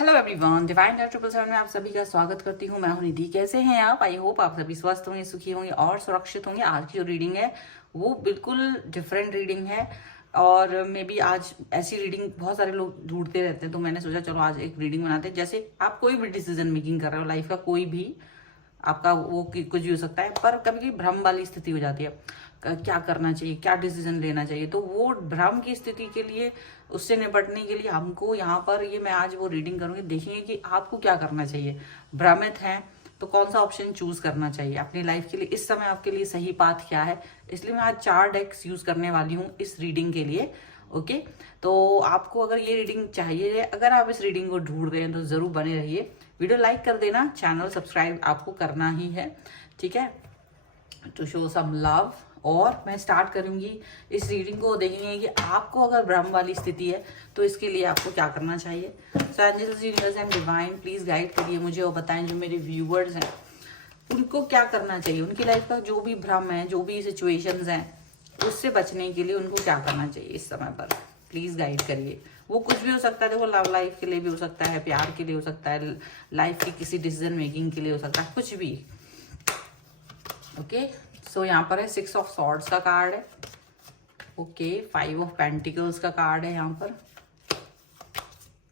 Hello everyone, divine Dyer 777 में आप सभी का स्वागत करती हूँ। मैं हूँ निधि। कैसे हैं आप? आई होप आप सभी स्वस्थ होंगे, सुखी होंगे और सुरक्षित होंगे। आज की जो रीडिंग है वो बिल्कुल डिफरेंट रीडिंग है और मे बी आज ऐसी रीडिंग बहुत सारे लोग ढूंढते रहते हैं, तो मैंने सोचा चलो आज एक रीडिंग बनाते हैं। जैसे आप कोई भी डिसीजन मेकिंग कर रहे हो लाइफ का, कोई भी आपका वो कुछ भी हो सकता है, पर कभी कभी भ्रम वाली स्थिति हो जाती है। क्या करना चाहिए, क्या डिसीजन लेना चाहिए, तो वो भ्रम की स्थिति के लिए, उससे निपटने के लिए हमको यहाँ पर ये मैं आज वो रीडिंग करूंगी। देखेंगे कि आपको क्या करना चाहिए। भ्रमित हैं तो कौन सा ऑप्शन चूज करना चाहिए अपनी लाइफ के लिए, इस समय आपके लिए सही पाथ क्या है। इसलिए मैं आज 4 डेक्स यूज करने वाली हूँ इस रीडिंग के लिए। ओके, तो आपको अगर ये रीडिंग चाहिए, अगर आप इस रीडिंग को ढूंढ रहे हैं तो जरूर बने रहिए। वीडियो लाइक कर देना, चैनल सब्सक्राइब आपको करना ही है, ठीक है, टू शो सम लव। और मैं स्टार्ट करूंगी इस रीडिंग को। देखेंगे कि आपको अगर भ्रम वाली स्थिति है तो इसके लिए आपको क्या करना चाहिए। So angels, universe and divine, please guide करिए मुझे और बताएं जो मेरे व्यूवर्स हैं उनको क्या करना चाहिए। उनकी लाइफ का जो भी भ्रम है, जो भी सिचुएशंस हैं, उससे बचने के लिए उनको क्या करना चाहिए इस समय पर। प्लीज गाइड करिए। वो कुछ भी हो सकता है, देखो लव लाइफ के लिए भी हो सकता है, प्यार के लिए हो सकता है, लाइफ की किसी डिसीजन मेकिंग के लिए हो सकता है, कुछ भी। ओके, सो यहाँ पर है 6 ऑफ सॉर्ड्स का कार्ड है। ओके, 5 ऑफ पेंटिकल्स का कार्ड है यहाँ पर।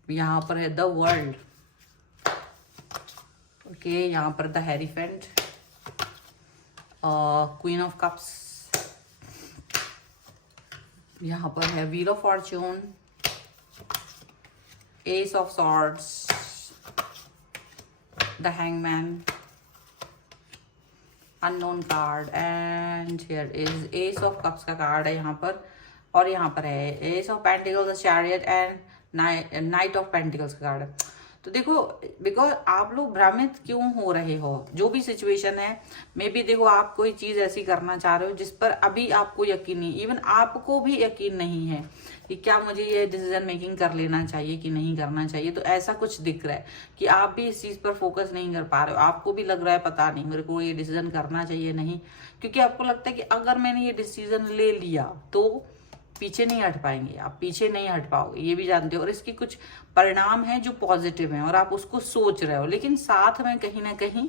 यहाँ पर है द वर्ल्ड। ओके, यहाँ पर द हेरीफेंट, क्वीन ऑफ कप्स, यहाँ पर है wheel of Fortune, S of swords, the hangman, unknown card, and here is S of cups का कार्ड है यहाँ पर। और यहाँ पर है S of pentacles, chariot and night of pentacles का कार्ड है। तो देखो, बिकॉज आप लोग भ्रमित क्यों हो रहे हो, जो भी सिचुएशन है, मे बी देखो आप कोई चीज ऐसी करना चाह रहे हो जिस पर अभी आपको यकीन नहीं, इवन आपको भी यकीन नहीं है कि क्या मुझे ये डिसीजन मेकिंग कर लेना चाहिए कि नहीं करना चाहिए। तो ऐसा कुछ दिख रहा है कि आप भी इस चीज पर फोकस नहीं कर पा रहे हो। आपको भी लग रहा है पता नहीं मेरे को ये डिसीजन करना चाहिए नहीं, क्योंकि आपको लगता है कि अगर मैंने ये डिसीजन ले लिया तो पीछे नहीं हट पाएंगे, आप पीछे नहीं हट पाओगे, ये भी जानते हो। और इसकी कुछ परिणाम है जो पॉजिटिव है और आप उसको सोच रहे हो, लेकिन साथ में कहीं ना कहीं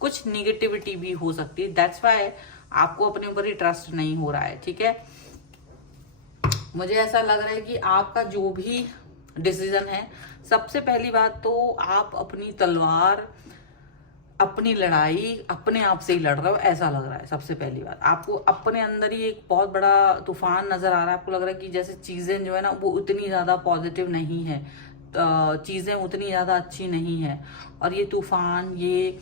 कुछ निगेटिविटी भी हो सकती है। दैट्स वाई आपको अपने ऊपर ही ट्रस्ट नहीं हो रहा है, ठीक है। मुझे ऐसा लग रहा है कि आपका जो भी डिसीजन है, सबसे पहली बात तो आप अपनी तलवार, अपनी लड़ाई अपने आप से ही लड़ रहे हो, ऐसा लग रहा है। सबसे पहली बात, आपको अपने अंदर ही एक बहुत बड़ा तूफान नजर आ रहा है। आपको लग रहा है कि जैसे चीजें जो है ना वो उतनी ज्यादा पॉजिटिव नहीं है, चीजें उतनी ज्यादा अच्छी नहीं है, और ये तूफान, ये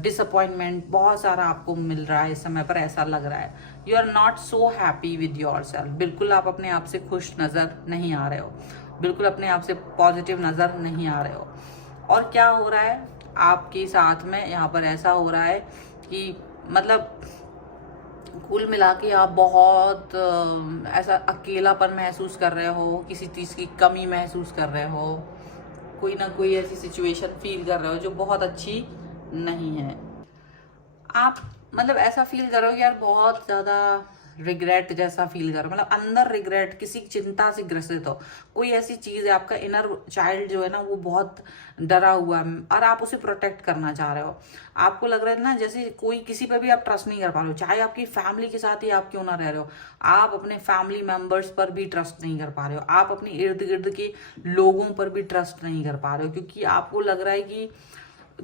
डिसअपॉइंटमेंट बहुत सारा आपको मिल रहा है इस समय पर, ऐसा लग रहा है। You are not so happy with yourself. बिल्कुल आप अपने आप से खुश नजर नहीं आ रहे हो, बिल्कुल अपने आप से पॉजिटिव नजर नहीं आ रहे हो। और क्या हो रहा है आपके साथ में, यहाँ पर ऐसा हो रहा है कि मतलब कुल मिला के आप बहुत ऐसा अकेलापन महसूस कर रहे हो, किसी चीज़ की कमी महसूस कर रहे हो, कोई ना कोई ऐसी सिचुएशन फील कर रहे हो जो बहुत अच्छी नहीं है। आप मतलब ऐसा फील करो यार, बहुत ज़्यादा रिग्रेट जैसा फील करो, मतलब अंदर रिग्रेट, किसी चिंता से ग्रसित हो, कोई ऐसी चीज़ है, आपका इनर चाइल्ड जो है ना वो बहुत डरा हुआ है और आप उसे प्रोटेक्ट करना चाह रहे हो। आपको लग रहा है ना जैसे कोई किसी पर भी आप ट्रस्ट नहीं कर पा रहे हो, चाहे आपकी फैमिली के साथ ही आप क्यों ना रह रहे हो, आप अपने फैमिली मेंबर्स पर भी ट्रस्ट नहीं कर पा रहे हो, आप अपने इर्द गिर्द के लोगों पर भी ट्रस्ट नहीं कर पा रहे हो, क्योंकि आपको लग रहा है कि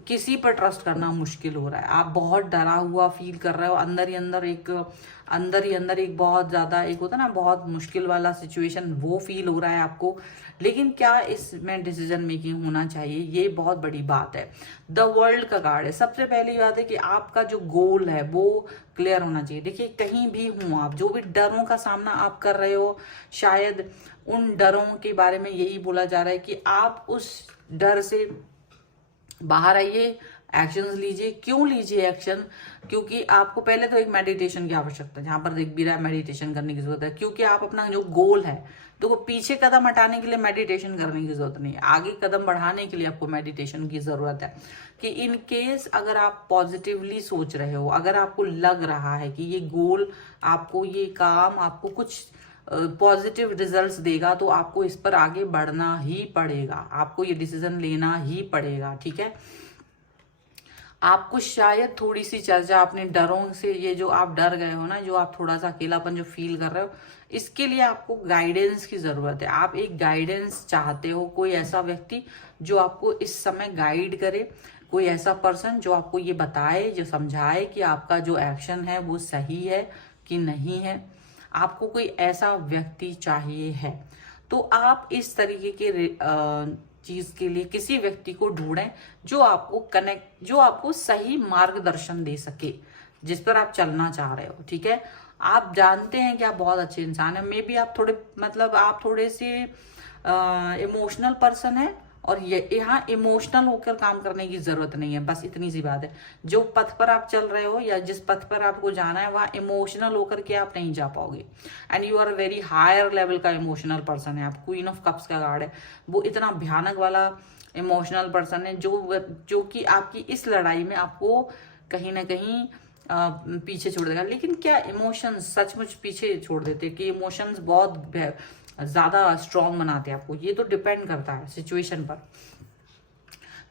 किसी पर ट्रस्ट करना मुश्किल हो रहा है। आप बहुत डरा हुआ फील कर रहे हो, अंदर ही अंदर एक बहुत ज्यादा, एक होता है ना बहुत मुश्किल वाला सिचुएशन, वो फील हो रहा है आपको। लेकिन क्या इसमें डिसीजन मेकिंग होना चाहिए, ये बहुत बड़ी बात है। द वर्ल्ड का कार्ड है। सबसे पहली बात है कि आपका जो गोल है वो क्लियर होना चाहिए। देखिए, कहीं भी हूं आप, जो भी डरों का सामना आप कर रहे हो, शायद उन डरों के बारे में यही बोला जा रहा है कि आप उस डर से बाहर आइए, एक्शंस लीजिए। क्यों लीजिए एक्शन? क्योंकि आपको पहले तो एक मेडिटेशन की आवश्यकता है, जहां पर देख भी रहा है मेडिटेशन करने की जरूरत है, क्योंकि आप अपना जो गोल है, तो वो पीछे कदम हटाने के लिए मेडिटेशन करने की जरूरत नहीं है, आगे कदम बढ़ाने के लिए आपको मेडिटेशन की जरूरत है। कि इन केस अगर आप पॉजिटिवली सोच रहे हो, अगर आपको लग रहा है कि ये गोल, आपको ये काम, आपको कुछ पॉजिटिव रिजल्ट्स देगा, तो आपको इस पर आगे बढ़ना ही पड़ेगा, आपको ये डिसीजन लेना ही पड़ेगा, ठीक है। आपको शायद थोड़ी सी चर्चा अपने डरों से, ये जो आप डर गए हो ना, जो आप थोड़ा सा अकेलापन जो फील कर रहे हो, इसके लिए आपको गाइडेंस की जरूरत है। आप एक गाइडेंस चाहते हो, कोई ऐसा व्यक्ति जो आपको इस समय गाइड करे, कोई ऐसा पर्सन जो आपको ये बताए, जो समझाए कि आपका जो एक्शन है वो सही है कि नहीं है। आपको कोई ऐसा व्यक्ति चाहिए है, तो आप इस तरीके के चीज के लिए किसी व्यक्ति को ढूंढें जो आपको कनेक्ट, जो आपको सही मार्गदर्शन दे सके जिस पर आप चलना चाह रहे हो, ठीक है। आप जानते हैं कि आप बहुत अच्छे इंसान हैं, मे बी आप थोड़े, मतलब आप थोड़े से इमोशनल पर्सन है, और ये यहाँ इमोशनल होकर काम करने की जरूरत नहीं है, बस इतनी सी बात है। जो पथ पर आप चल रहे हो या जिस पथ पर आपको जाना है, वहां इमोशनल होकर के आप नहीं जा पाओगे। And you are very higher level का इमोशनल पर्सन है, आप क्वीन ऑफ कप्स का कार्ड है, वो इतना भयानक वाला इमोशनल पर्सन है जो कि आपकी इस लड़ाई में आपको कहीं ना कहीं पीछे छोड़ देगा। लेकिन क्या इमोशंस सचमुच पीछे छोड़ देते, कि इमोशंस बहुत ज्यादा स्ट्रॉन्ग बनाते हैं आपको, ये तो डिपेंड करता है सिचुएशन पर।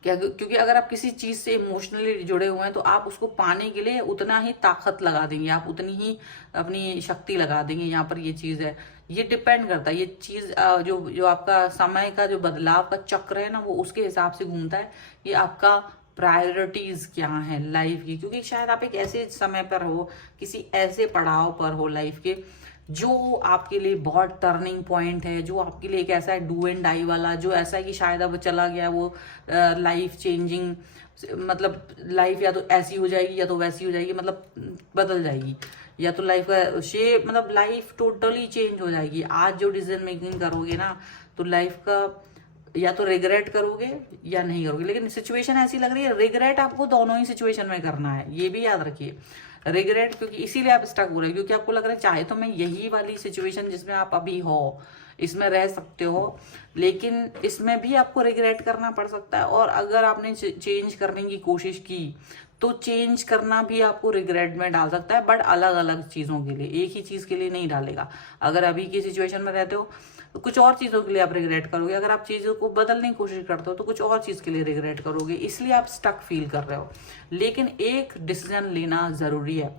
क्या, क्योंकि अगर आप किसी चीज से इमोशनली जुड़े हुए हैं तो आप उसको पाने के लिए उतना ही ताकत लगा देंगे, आप उतनी ही अपनी शक्ति लगा देंगे। यहाँ पर ये चीज है, ये डिपेंड करता है, ये चीज जो आपका समय का जो बदलाव का चक्र है ना, वो उसके हिसाब से घूमता है। ये आपका प्रायोरिटीज क्या है लाइफ की, क्योंकि शायद आप एक ऐसे समय पर हो, किसी ऐसे पड़ाव पर हो लाइफ के, जो आपके लिए बहुत टर्निंग पॉइंट है, जो आपके लिए एक ऐसा है डू एंड डाई वाला, जो ऐसा है कि शायद अब चला गया वो लाइफ चेंजिंग, मतलब लाइफ या तो ऐसी हो जाएगी या तो वैसी हो जाएगी, मतलब बदल जाएगी, या तो लाइफ का शेप, मतलब लाइफ टोटली चेंज हो जाएगी। आज जो डिसीजन मेकिंग करोगे ना, तो लाइफ का या तो रिग्रेट करोगे या नहीं करोगे। लेकिन सिचुएशन ऐसी लग रही है, रिग्रेट आपको दोनों ही सिचुएशन में करना है, ये भी याद रखिए। रिग्रेट क्योंकि इसीलिए आप स्टक हो रहे हैं, क्योंकि आपको लग रहा है चाहे तो मैं यही वाली सिचुएशन जिसमें आप अभी हो इसमें रह सकते हो, लेकिन इसमें भी आपको रिग्रेट करना पड़ सकता है। और अगर आपने चेंज करने की कोशिश की तो चेंज करना भी आपको रिग्रेट में डाल सकता है, बट अलग अलग चीजों के लिए, एक ही चीज के लिए नहीं डालेगा। अगर अभी की सिचुएशन में रहते हो तो कुछ और चीजों के लिए आप रिग्रेट करोगे, अगर आप चीजों को बदलने की कोशिश करते हो तो कुछ और चीज के लिए रिग्रेट करोगे, इसलिए आप स्टक फील कर रहे हो। लेकिन एक डिसीजन लेना जरूरी है,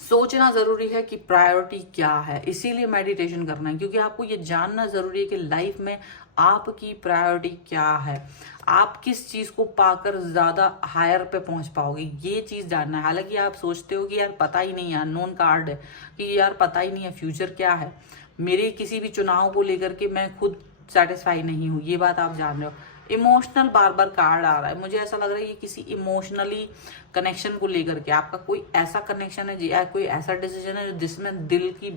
सोचना जरूरी है कि प्रायोरिटी क्या है, इसीलिए मेडिटेशन करना है, क्योंकि आपको ये जानना जरूरी है कि लाइफ में आपकी प्रायोरिटी क्या है, आप किस चीज को पाकर ज्यादा हायर पे पहुंच पाओगे, ये चीज जानना है। हालांकि आप सोचते हो कि यार पता ही नहीं है, अननोन कार्ड है कि यार पता ही नहीं है फ्यूचर क्या है, मेरे किसी भी चुनाव को लेकर के मैं खुद सेटिस्फाई नहीं हूँ, ये बात आप जान रहे हो। इमोशनल बार बार कार्ड आ रहा है, मुझे ऐसा लग रहा है ये किसी इमोशनली कनेक्शन को लेकर के आपका कोई ऐसा कनेक्शन है या कोई ऐसा डिसीजन है जिसमें दिल की,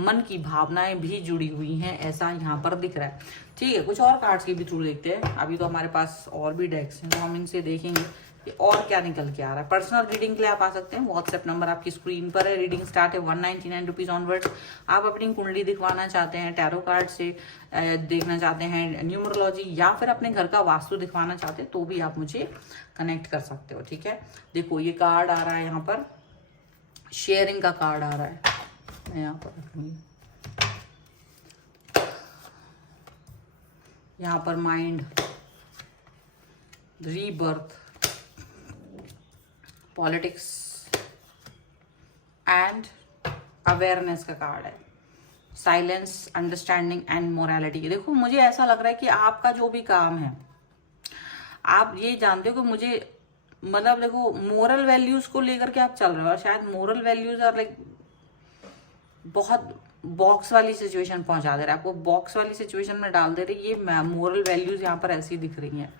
मन की भावनाएं भी जुड़ी हुई हैं, ऐसा यहाँ पर दिख रहा है। ठीक है, कुछ और कार्ड्स के भी थ्रू देखते हैं। अभी तो हमारे पास और भी डेक्स हैं, तो हम इनसे देखेंगे कि और क्या निकल के आ रहा है। पर्सनल रीडिंग के लिए आप आ सकते हैं, व्हाट्सएप नंबर आपकी स्क्रीन पर है। रीडिंग स्टार्ट है 199 रुपीज ऑनवर्ड्स। आप अपनी कुंडली दिखवाना चाहते हैं, टैरो कार्ड से देखना चाहते हैं, न्यूमरोलॉजी, या फिर अपने घर का वास्तु दिखवाना चाहते हैं, तो भी आप मुझे कनेक्ट कर सकते हो। ठीक है, देखो ये कार्ड आ रहा है, यहाँ पर शेयरिंग का कार्ड आ रहा है, मैं यहाँ पर रखूंगी। यहाँ पर mind, rebirth, politics and awareness का कार्ड है, साइलेंस, अंडरस्टैंडिंग एंड मोरालिटी। देखो मुझे ऐसा लग रहा है कि आपका जो भी काम है, आप ये जानते हो कि मुझे, मतलब देखो मोरल वैल्यूज को लेकर के आप चल रहे हो, और शायद मोरल वैल्यूज आर लाइक बहुत बॉक्स वाली सिचुएशन पहुंचा दे रहा है आपको, बॉक्स वाली सिचुएशन में डाल दे रही। ये मोरल वैल्यूज यहाँ पर ऐसी दिख रही हैं।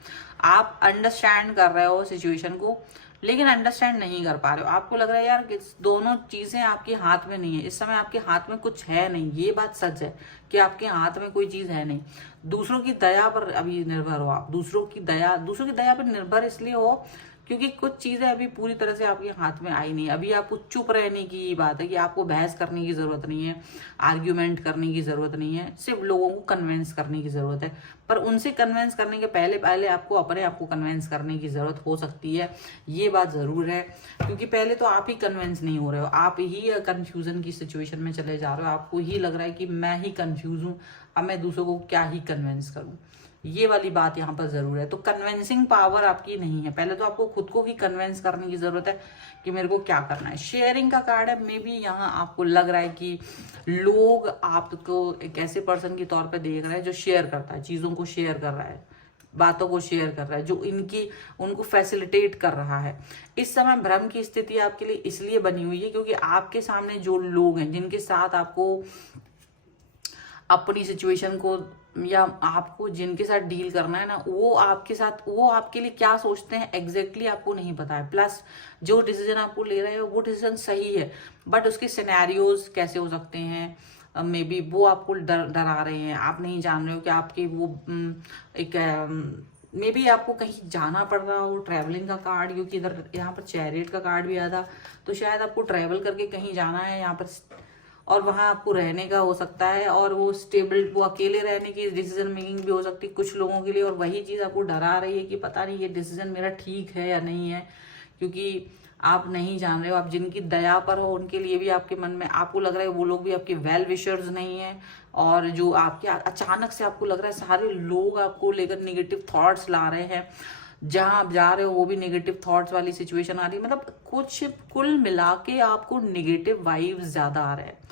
आप अंडरस्टैंड कर रहे हो सिचुएशन को, लेकिन अंडरस्टैंड नहीं कर पा रहे हो। आपको लग रहा है यार दोनों चीजें आपके हाथ में नहीं है, इस समय आपके हाथ में कुछ है नहीं। ये बात सच है कि आपके हाथ में कोई चीज है नहीं। दूसरों की दया पर अभी निर्भर हो आप, दूसरों की दया पर निर्भर इसलिए हो क्योंकि कुछ चीजें अभी पूरी तरह से आपके हाथ में आई नहीं। अभी आपको चुप रहने की बात है कि आपको बहस करने की जरूरत नहीं है, आर्ग्यूमेंट करने की जरूरत नहीं है, सिर्फ लोगों को कन्विंस करने की जरूरत है। पर उनसे कन्विंस करने के पहले पहले आपको अपने आप को कन्विंस करने की जरूरत हो सकती है, ये बात जरूर है। क्योंकि पहले तो आप ही कन्विंस नहीं हो रहे हो, आप ही कंफ्यूजन की सिचुएशन में चले जा रहे हो, आपको ही लग रहा है कि मैं ही कंफ्यूज हूं, अब मैं दूसरों को क्या ही कन्विंस करूं। ये वाली बात यहाँ पर जरूर है। तो कन्विंसिंग पावर आपकी नहीं है, पहले तो आपको खुद को ही कन्विंस करने की जरूरत है कि मेरे को क्या करना है। शेयरिंग का कार्ड है, मे बी यहाँ आपको लग रहा है कि लोग आपको एक ऐसे पर्सन के तौर पे देख रहे हैं जो शेयर करता है, चीजों को शेयर कर रहा है, बातों को शेयर कर रहा है, जो इनकी उनको फैसिलिटेट कर रहा है। इस समय भ्रम की स्थिति आपके लिए इसलिए बनी हुई है क्योंकि आपके सामने जो लोग हैं जिनके साथ आपको अपनी सिचुएशन को या आपको जिनके साथ डील करना है ना, वो आपके साथ वो आपके लिए क्या सोचते हैं एग्जैक्टली आपको नहीं पता है। प्लस जो डिसीजन आपको ले रहे हो वो डिसीजन सही है, बट उसके सिनेरियोज कैसे हो सकते हैं, मे बी वो आपको डरा रहे हैं, आप नहीं जान रहे हो कि आपके वो एक मे बी आपको कहीं जाना पड़ रहा हो, ट्रैवलिंग का कार्ड, क्योंकि इधर यहाँ पर चैरियट का कार्ड भी आया था, तो शायद आपको ट्रैवल करके कहीं जाना है यहाँ पर, और वहां आपको रहने का हो सकता है, और वो स्टेबल वो अकेले रहने की डिसीजन मेकिंग भी हो सकती है कुछ लोगों के लिए, और वही चीज आपको डरा रही है कि पता नहीं ये डिसीजन मेरा ठीक है या नहीं है, क्योंकि आप नहीं जान रहे हो। आप जिनकी दया पर हो उनके लिए भी आपके मन में आपको लग रहा है वो लोग भी आपके वेल विशर्स नहीं है, और जो आपके अचानक से आपको लग रहा है सारे लोग आपको लेकर निगेटिव थॉट्स ला रहे हैं, जहां आप जा रहे हो वो भी नेगेटिव थॉट्स वाली सिचुएशन आ रही है। मतलब कुछ कुल मिला के आपको नेगेटिव वाइब्स ज्यादा आ रहे हैं।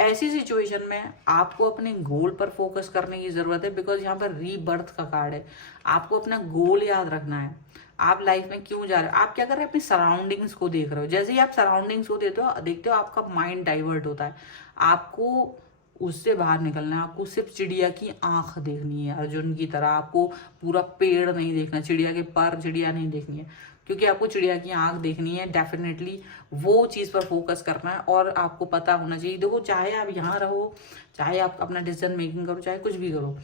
ऐसी सिचुएशन में आपको अपने गोल पर फोकस करने की जरूरत है, बिकॉज यहाँ पर रीबर्थ का कार्ड है। आपको अपना गोल याद रखना है, आप लाइफ में क्यों जा रहे हो, आप क्या कर रहे हो, अपनी सराउंडिंग्स को देख रहे हो। जैसे ही आप सराउंडिंग्स को देखते हो आपका माइंड डाइवर्ट होता है, आपको उससे बाहर निकलना है। आपको सिर्फ चिड़िया की आंख देखनी है, अर्जुन की तरह। आपको पूरा पेड़ नहीं देखना, चिड़िया के पर चिड़िया नहीं देखनी है, क्योंकि आपको चिड़िया की आंख देखनी है। डेफिनेटली वो चीज पर फोकस करना है, और आपको पता होना चाहिए। देखो, चाहे आप यहाँ रहो, चाहे आप अपना डिसीजन मेकिंग करो, चाहे कुछ भी करो,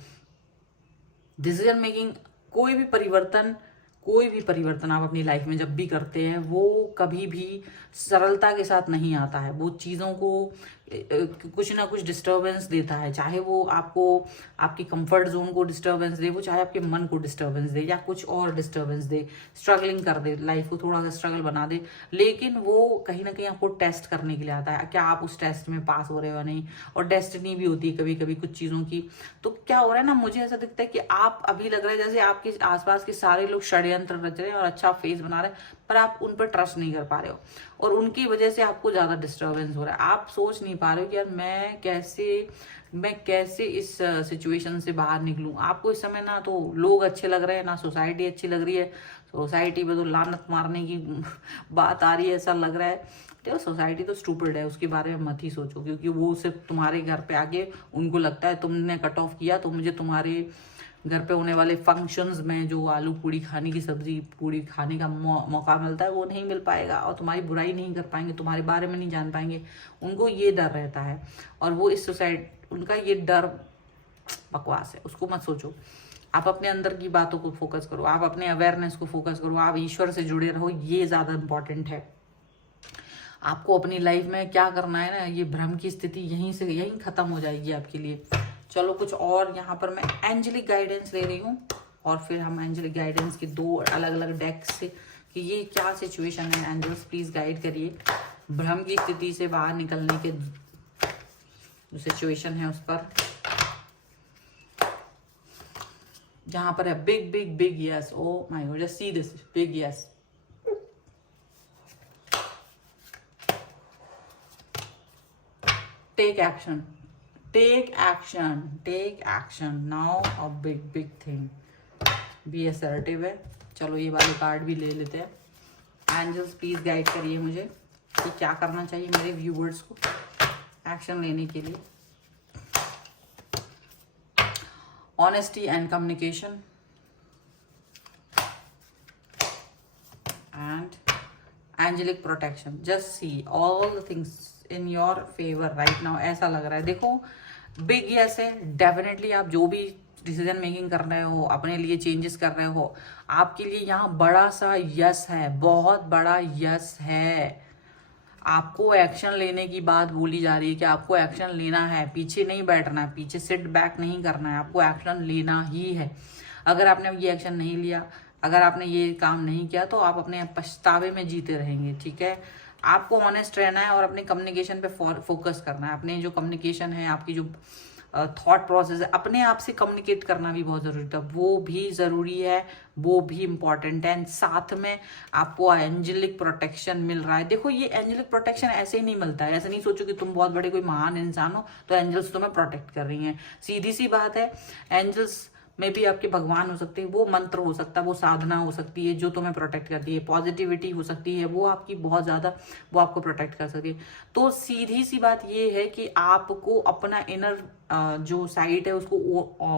डिसीजन मेकिंग कोई भी परिवर्तन आप अपनी लाइफ में जब भी करते हैं वो कभी भी सरलता के साथ नहीं आता है। वो चीज़ों को कुछ ना कुछ डिस्टर्बेंस देता है, चाहे वो आपको आपकी कंफर्ट जोन को डिस्टर्बेंस दे, वो चाहे आपके मन को डिस्टर्बेंस दे या कुछ और डिस्टर्बेंस दे, स्ट्रगलिंग कर दे, लाइफ को थोड़ा सा स्ट्रगल बना दे, लेकिन वो कहीं ना कहीं आपको टेस्ट करने के लिए आता है, क्या आप उस टेस्ट में पास हो रहे हो या नहीं। और डेस्टिनी भी होती है कभी कभी कुछ चीज़ों की। तो क्या हो रहा है ना, मुझे ऐसा दिखता है कि आप अभी लग रहा है जैसे आपके आसपास के सारे लोग षड्यंत्र रच रहे हैं और अच्छा फेस बना रहे हैं, पर आप उन पर ट्रस्ट नहीं कर पा रहे हो, और उनकी वजह से आपको ज्यादा डिस्टर्बेंस हो रहा है। आप सोच नहीं पा रहे हो कि यार मैं कैसे इस सिचुएशन से बाहर निकलूं। आपको इस समय ना तो लोग अच्छे लग रहे हैं, ना सोसाइटी अच्छी लग रही है। सोसाइटी में तो लानत मारने की बात आ रही है, ऐसा लग रहा है। तो सोसाइटी तो स्टूपिड है, उसके बारे में मत ही सोचो, क्योंकि वो सिर्फ तुम्हारे घर पे आके उनको लगता है तुमने कट ऑफ किया तो मुझे तुम्हारे घर पे होने वाले फंक्शंस में जो आलू पूड़ी खाने की सब्जी पूड़ी खाने का मौका मिलता है वो नहीं मिल पाएगा, और तुम्हारी बुराई नहीं कर पाएंगे, तुम्हारे बारे में नहीं जान पाएंगे। उनको ये डर रहता है, और वो इस सोसाइटी उनका ये डर बकवास है, उसको मत सोचो। आप अपने अंदर की बातों को फोकस करो, आप अपने अवेयरनेस को फोकस करो, आप ईश्वर से जुड़े रहो, ये ज्यादा इंपॉर्टेंट है। आपको अपनी लाइफ में क्या करना है ना, ये भ्रम की स्थिति यहीं खत्म हो जाएगी आपके लिए। चलो कुछ और यहाँ पर मैं एंजेलिक गाइडेंस ले रही हूँ, और फिर हम एंजेलिक गाइडेंस के दो अलग अलग डेक्स से कि ये क्या सिचुएशन है। एंजल्स प्लीज गाइड करिए भ्रम की स्थिति से बाहर निकलने के जो सिचुएशन है उस पर। जहां पर है big big big yes, oh my god, just see this big yes. Take action, take action now, a big thing, be assertive है। चलो ये वाले कार्ड भी ले लेते हैं। एंजल्स प्लीज गाइड करिए मुझे कि क्या करना चाहिए मेरे व्यूवर्स को एक्शन लेने के लिए। Honesty and communication and angelic protection. Just see all the things in your favour right now. ऐसा लग रहा है, देखो बिग यस है, डेफिनेटली आप जो भी डिसीजन मेकिंग कर रहे हो, अपने लिए चेंजेस कर रहे हो, आपके लिए यहाँ बड़ा सा यस है, बहुत बड़ा यस है। आपको एक्शन लेने की बात बोली जा रही है कि आपको एक्शन लेना है, पीछे नहीं बैठना है, पीछे सिट बैक नहीं करना है, आपको एक्शन लेना ही है। अगर आपने ये एक्शन नहीं लिया, अगर आपने ये काम नहीं किया, तो आप अपने पछतावे में जीते रहेंगे। ठीक है, आपको ऑनेस्ट रहना है और अपने कम्युनिकेशन पे फोकस करना है। अपने जो कम्युनिकेशन है, आपकी जो थॉट प्रोसेस है, अपने आप से कम्युनिकेट करना भी बहुत जरूरी था, वो भी जरूरी है, वो भी इम्पॉर्टेंट है। एंड साथ में आपको एंजेलिक प्रोटेक्शन मिल रहा है। देखो, ये एंजेलिक प्रोटेक्शन ऐसे ही नहीं मिलता है। ऐसे नहीं सोचो कि तुम बहुत बड़े कोई महान इंसान हो तो एंजल्स तुम्हें प्रोटेक्ट कर रही हैं। सीधी सी बात है, एंजल्स में भी आपके भगवान हो सकते हैं, वो मंत्र हो सकता है, वो साधना हो सकती है जो तुम्हें प्रोटेक्ट करती है, पॉजिटिविटी हो सकती है, वो आपकी बहुत ज़्यादा, वो आपको प्रोटेक्ट कर सकती है। तो सीधी सी बात ये है कि आपको अपना इनर जो साइड है उसको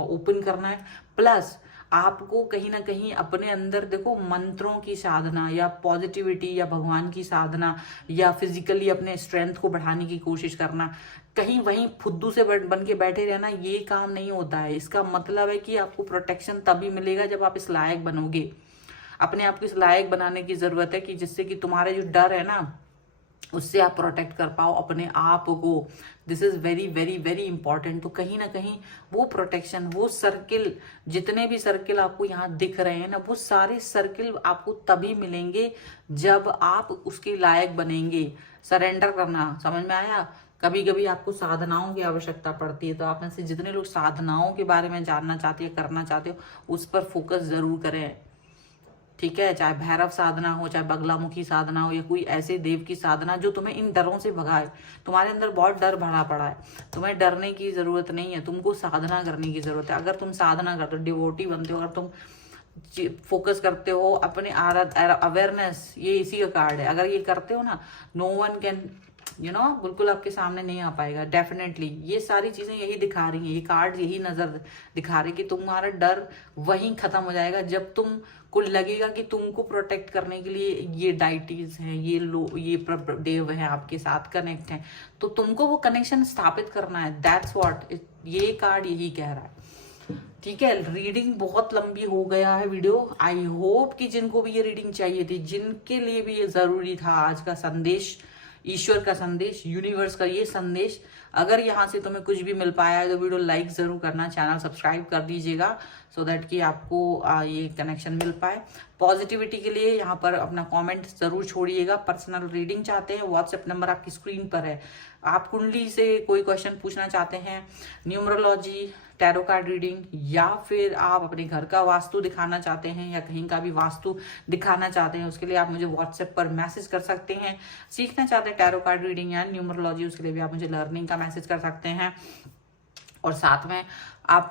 ओपन करना है, प्लस आपको कहीं ना कहीं अपने अंदर देखो मंत्रों की साधना या पॉजिटिविटी या भगवान की साधना या फिजिकली अपने स्ट्रेंथ को बढ़ाने की कोशिश करना, कहीं वहीं फुद्दू से बन के बैठे रहना, ये काम नहीं होता है। इसका मतलब है कि आपको प्रोटेक्शन तभी मिलेगा जब आप इस लायक बनोगे। अपने आप को इस लायक बनाने की जरूरत है कि जिससे कि तुम्हारे जो डर है ना, उससे आप प्रोटेक्ट कर पाओ अपने आप को। This is very very very important. तो कहीं ना कहीं वो प्रोटेक्शन, वो सर्किल, जितने भी सर्किल आपको यहाँ दिख रहे हैं ना, वो सारे सर्किल आपको तभी मिलेंगे जब आप उसके लायक बनेंगे। सरेंडर करना, समझ में आया? कभी कभी आपको साधनाओं की आवश्यकता पड़ती है, तो आप में से जितने लोग साधनाओं के बारे में जानना चाहते हैं, करना चाहते हो, उस पर फोकस जरूर करें। ठीक है, चाहे भैरव साधना हो, चाहे बगलामुखी साधना हो, या कोई ऐसे देव की साधना जो तुम्हें इन डरों से भगाए। तुम्हारे अंदर बहुत डर भरा पड़ा है, तुम्हें डरने की जरूरत नहीं है, तुमको साधना करने की जरूरत है। अगर तुम साधना करते हो, डिवोटी बनते हो, अगर तुम फोकस करते हो अपने अवेयरनेस, ये इसी का कार्ड है। अगर ये करते हो ना, नो वन कैन बिल्कुल आपके सामने नहीं आ पाएगा। डेफिनेटली ये सारी चीजें यही दिखा रही हैं, ये कार्ड यही नजर दिखा रही कि तुम्हारा डर वहीं खत्म हो जाएगा जब तुमको लगेगा कि तुमको प्रोटेक्ट करने के लिए ये डाइटीज हैं, ये देव हैं, आपके साथ कनेक्ट हैं, तो तुमको वो कनेक्शन स्थापित करना है। दैट्स व्हाट ये कार्ड यही कह रहा है। ठीक है, रीडिंग बहुत लंबी हो गया है वीडियो। आई होप कि जिनको भी ये रीडिंग चाहिए थी, जिनके लिए भी ये जरूरी था, आज का संदेश, ईश्वर का संदेश, यूनिवर्स का ये संदेश, अगर यहाँ से तुम्हें कुछ भी मिल पाया है तो वीडियो लाइक जरूर करना, चैनल सब्सक्राइब कर दीजिएगा, सो दैट कि आपको ये कनेक्शन मिल पाए। पॉजिटिविटी के लिए यहाँ पर अपना कमेंट जरूर छोड़िएगा। पर्सनल रीडिंग चाहते हैं, व्हाट्सएप नंबर आपकी स्क्रीन पर है। आप कुंडली से कोई क्वेश्चन पूछना चाहते हैं, न्यूमरोलॉजी, टैरो कार्ड रीडिंग, या फिर आप अपने घर का वास्तु दिखाना चाहते हैं या कहीं का भी वास्तु दिखाना चाहते हैं, उसके लिए आप मुझे व्हाट्सएप पर मैसेज कर सकते हैं। सीखना चाहते हैं टैरो कार्ड रीडिंग या न्यूमरोलॉजी, उसके लिए भी आप मुझे लर्निंग का मैसेज कर सकते हैं। और साथ में आप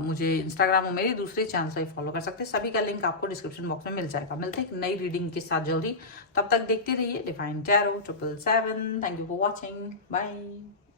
मुझे इंस्टाग्राम और मेरे दूसरे चैनल से फॉलो कर सकते हैं। सभी का लिंक आपको डिस्क्रिप्शन बॉक्स में मिल जाएगा। मिलते हैं एक नई रीडिंग के साथ जल्दी, तब तक देखते रहिए divine tarot 777। Thank you for watching, bye.